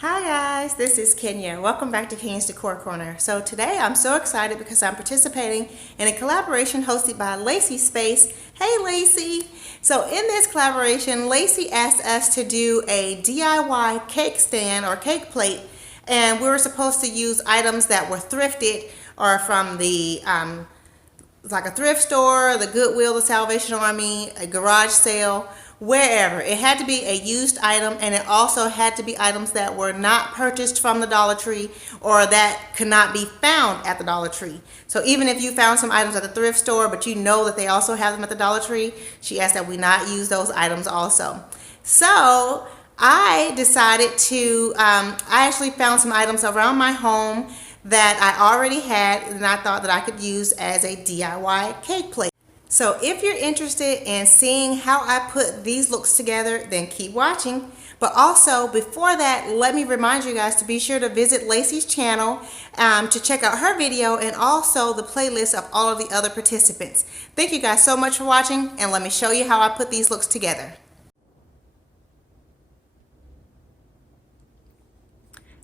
Hi guys, this is Kenya. Welcome back to Kenya's Decor Corner. So today I'm so excited because I'm participating in a collaboration hosted by Lacee Space. Hey Lacee! So in this collaboration, Lacee asked us to do a DIY cake stand or cake plate, and we were supposed to use items that were thrifted or from the like a thrift store, the Goodwill, the Salvation Army, a garage sale, wherever. It had to be a used item, and it also had to be items that were not purchased from the Dollar Tree or that could not be found at the Dollar Tree. So even if you found some items at the thrift store, but you know that they also have them at the Dollar Tree, she asked that we not use those items also. So I decided to, I actually found some items around my home that I already had and I thought that I could use as a DIY cake plate. So if you're interested in seeing how I put these looks together, then keep watching. But also, before that, let me remind you guys to be sure to visit Lacee's channel to check out her video and also the playlist of all of the other participants. Thank you guys so much for watching, and let me show you how I put these looks together.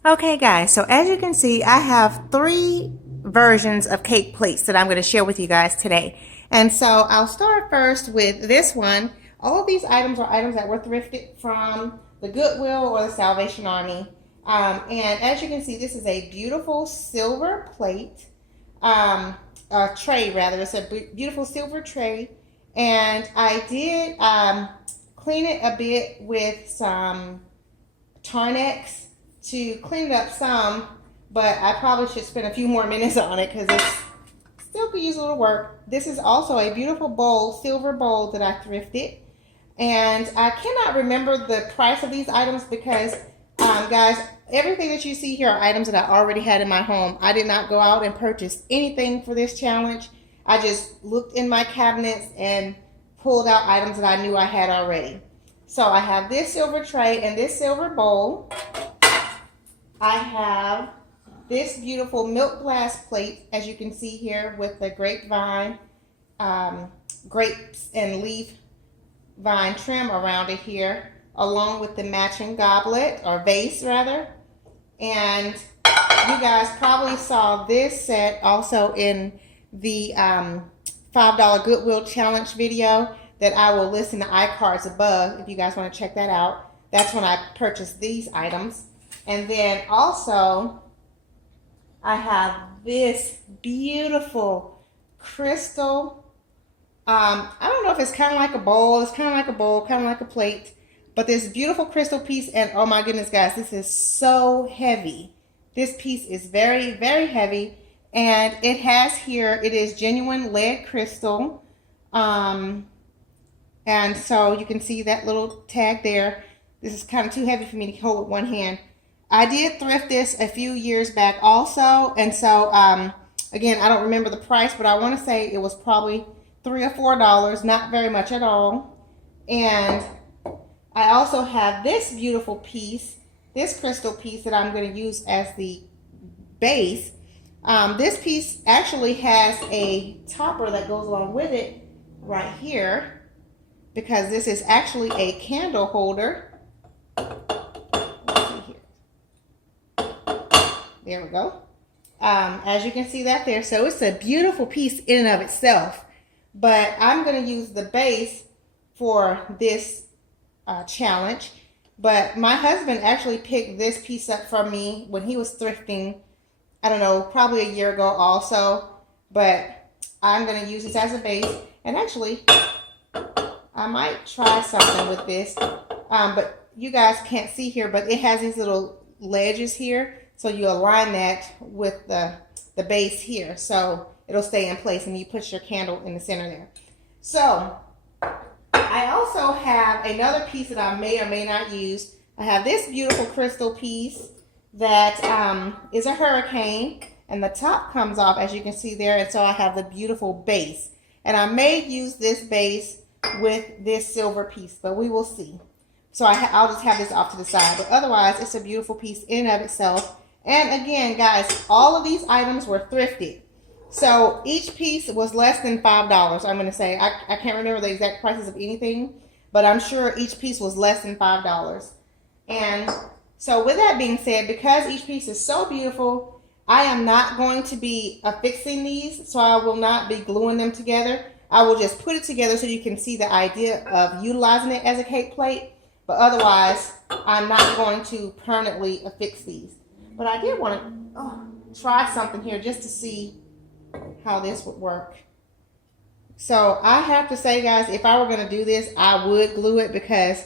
Okay guys, so as you can see, I have 3 versions of cake plates that I'm going to share with you guys today. And so I'll start first with this one. All of these items are items that were thrifted from the Goodwill or the Salvation Army. And as you can see, this is a beautiful silver plate, tray rather. It's a beautiful silver tray. And I did clean it a bit with some Tarnex to clean it up some, but I probably should spend a few more minutes on it because it still could use a little work. This is also a beautiful bowl, silver bowl that I thrifted, and I cannot remember the price of these items because guys, everything that you see here are items that I already had in my home. I did not go out and purchase anything for this challenge. I just looked in my cabinets and pulled out items that I knew I had already. So I have this silver tray and this silver bowl. I have this beautiful milk glass plate, as you can see here, with the grapevine, grapes and leaf vine trim around it here, along with the matching goblet, or vase rather. And you guys probably saw this set also in the $5 Goodwill Challenge video that I will list in the iCards above if you guys want to check that out. That's when I purchased these items. And then also, I have this beautiful crystal, I don't know if it's kind of like a bowl, it's kind of like a bowl, kind of like a plate, but this beautiful crystal piece, and oh my goodness guys, this is so heavy. This piece is very, very heavy, and it has here, it is genuine lead crystal, and so you can see that little tag there. This is kind of too heavy for me to hold with one hand. I did thrift this a few years back also, and so again, I don't remember the price, but I want to say it was probably $3 or $4, not very much at all. And I also have this beautiful piece, this crystal piece that I'm going to use as the base. This piece actually has a topper that goes along with it right here, because this is actually a candle holder. There we go. As you can see that there. So it's a beautiful piece in and of itself. But I'm going to use the base for this challenge. But my husband actually picked this piece up from me when he was thrifting, I don't know, probably a year ago also. But I'm going to use this as a base. And actually, I might try something with this. But you guys can't see here, but it has these little ledges here. So you align that with the base here, so it'll stay in place, and you put your candle in the center there. So I also have another piece that I may or may not use. I have this beautiful crystal piece that is a hurricane, and the top comes off, as you can see there, and so I have the beautiful base. And I may use this base with this silver piece, but we will see. So I'll just have this off to the side, but otherwise it's a beautiful piece in and of itself. And again, guys, all of these items were thrifted. So each piece was less than $5, I'm going to say. I can't remember the exact prices of anything, but I'm sure each piece was less than $5. And So with that being said, because each piece is so beautiful, I am not going to be affixing these, so I will not be gluing them together. I will just put it together so you can see the idea of utilizing it as a cake plate, but otherwise, I'm not going to permanently affix these. But I did want to try something here just to see how this would work. So I have to say, guys, if I were going to do this, I would glue it because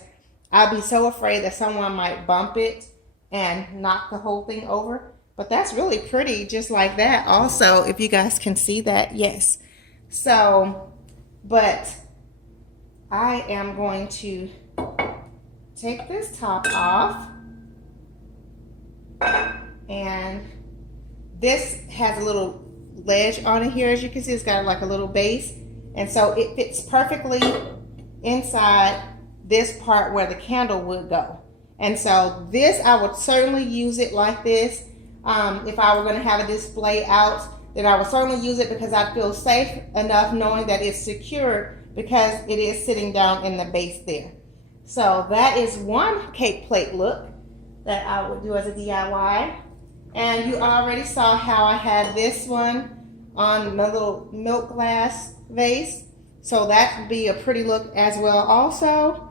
I'd be so afraid that someone might bump it and knock the whole thing over. But that's really pretty just like that. Also, if you guys can see that, yes. So, but I am going to take this top off. And this has a little ledge on it here. As you can see, it's got like a little base. And so it fits perfectly inside this part where the candle would go. And so this, I would certainly use it like this. If I were going to have a display out, then I would certainly use it because I feel safe enough knowing that it's secured because it is sitting down in the base there. So that is one cake plate look that I would do as a DIY. And you already saw how I had this one on the little milk glass vase. So that would be a pretty look as well also.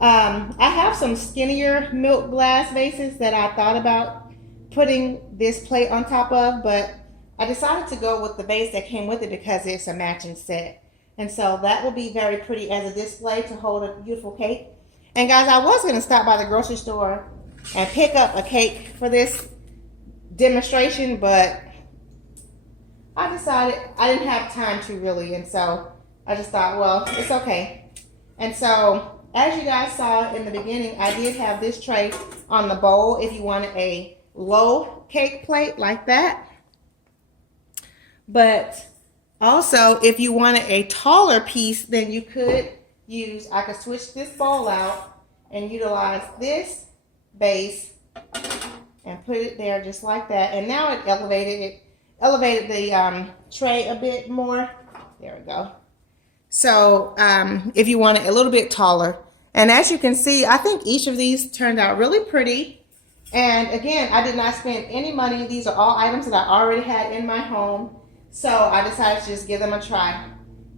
I have some skinnier milk glass vases that I thought about putting this plate on top of, but I decided to go with the vase that came with it because it's a matching set. And so that will be very pretty as a display to hold a beautiful cake. And guys, I was going to stop by the grocery store and pick up a cake for this demonstration, but I decided I didn't have time to really, and so I just thought, well, it's okay. And so as you guys saw in the beginning, I did have this tray on the bowl if you wanted a low cake plate like that. But also, if you wanted a taller piece, then you could use, I could switch this bowl out and utilize this base and put it there just like that. And now it elevated the tray a bit more. There we go. So if you want it a little bit taller. And as you can see, I think each of these turned out really pretty. And again, I did not spend any money. These are all items that I already had in my home. So I decided to just give them a try.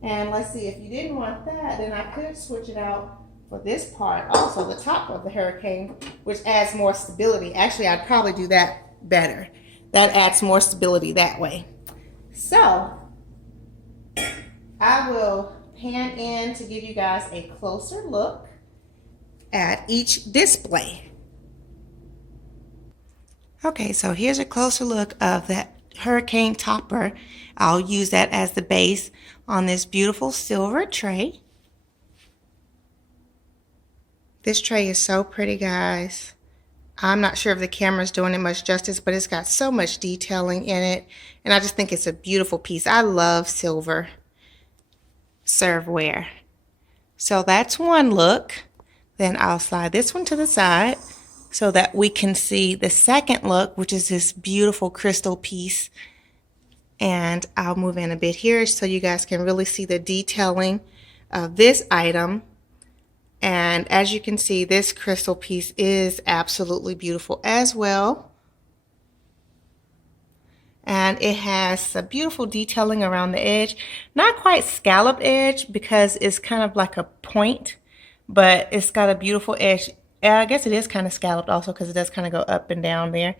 And let's see, if you didn't want that, then I could switch it out for this part, also the top of the hurricane, which adds more stability. Actually, I'd probably do that better. That adds more stability that way. So I will pan in to give you guys a closer look at each display. Okay, so here's a closer look of that hurricane topper. I'll use that as the base on this beautiful silver tray. This tray is so pretty, guys. I'm not sure if the camera's doing it much justice, but it's got so much detailing in it. And I just think it's a beautiful piece. I love silver serveware. So that's one look. Then I'll slide this one to the side so that we can see the second look, which is this beautiful crystal piece. And I'll move in a bit here so you guys can really see the detailing of this item. And as you can see, this crystal piece is absolutely beautiful as well. And it has some beautiful detailing around the edge. Not quite scallop edge because it's kind of like a point, but it's got a beautiful edge. I guess it is kind of scalloped also because it does kind of go up and down there.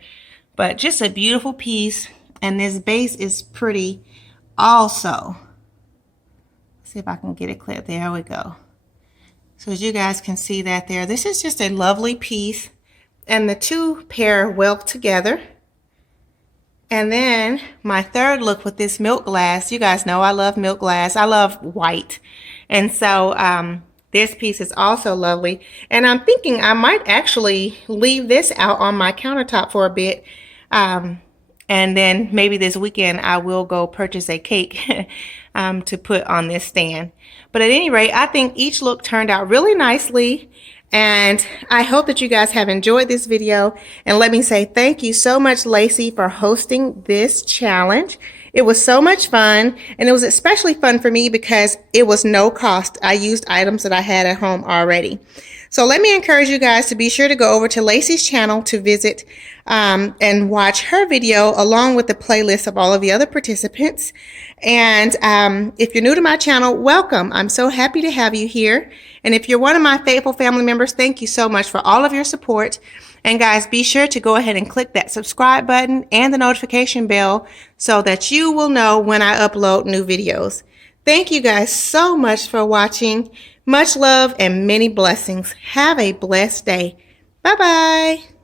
But just a beautiful piece. And this base is pretty also. Let's see if I can get it clear. There we go. So as you guys can see that there, this is just a lovely piece. And the two pair well together. And then my third look with this milk glass. You guys know I love milk glass. I love white. And so this piece is also lovely. And I'm thinking I might actually leave this out on my countertop for a bit. And then maybe this weekend I will go purchase a cake to put on this stand. But at any rate, I think each look turned out really nicely. And I hope that you guys have enjoyed this video. And let me say thank you so much, Lacee, for hosting this challenge. It was so much fun. And it was especially fun for me because it was no cost. I used items that I had at home already. So let me encourage you guys to be sure to go over to Lacee's channel to visit and watch her video along with the playlist of all of the other participants. And if you're new to my channel, welcome. I'm so happy to have you here. And if you're one of my faithful family members, thank you so much for all of your support. And guys, be sure to go ahead and click that subscribe button and the notification bell so that you will know when I upload new videos. Thank you guys so much for watching. Much love and many blessings. Have a blessed day. Bye-bye.